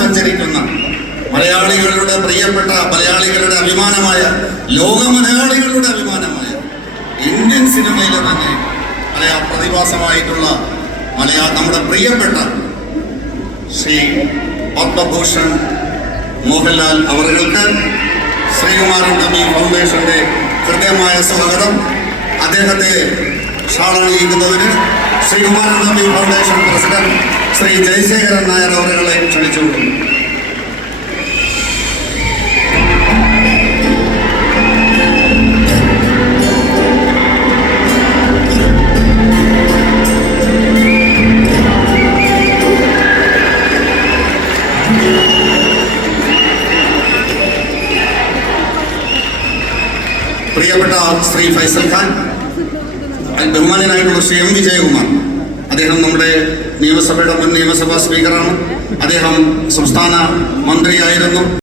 സഞ്ചരിക്കുന്ന മലയാളികളുടെ പ്രിയപ്പെട്ട മലയാളികളുടെ അഭിമാനമായ ലോക മലയാളികളുടെ അഭിമാനമായ ഇന്ത്യൻ സിനിമയിലെ തന്നെ പ്രതിഭാസമായിട്ടുള്ള നമ്മുടെ പ്രിയപ്പെട്ട ശ്രീ പത്മഭൂഷൺ മോഹൻലാൽ അവർക്ക് ശ്രീകുമാരൻ തമ്പി ഫൗണ്ടേഷന്റെ ഹൃദയമായ സ്വാഗതം. അദ്ദേഹത്തെ ഷാളണിയിക്കുന്നതിന് ശ്രീകുമാരൻ തമ്പി ഫൗണ്ടേഷൻ പ്രസിഡന്റ് ശ്രീ ജയശേഖരൻ നായർ അവരെ ക്ഷണിച്ചുകൊള്ളുന്നു. പ്രിയപ്പെട്ട ശ്രീ ഫൈസൽ ഖാൻ, ബഹുമാന്യനായിട്ടുള്ള ശ്രീ എം വിജയകുമാർ, അദ്ദേഹം നമ്മുടെ നിയമസഭയുടെ മുൻ നിയമസഭാ സ്പീക്കറാണ്. അദ്ദേഹം സംസ്ഥാന മന്ത്രിയായിരുന്നു.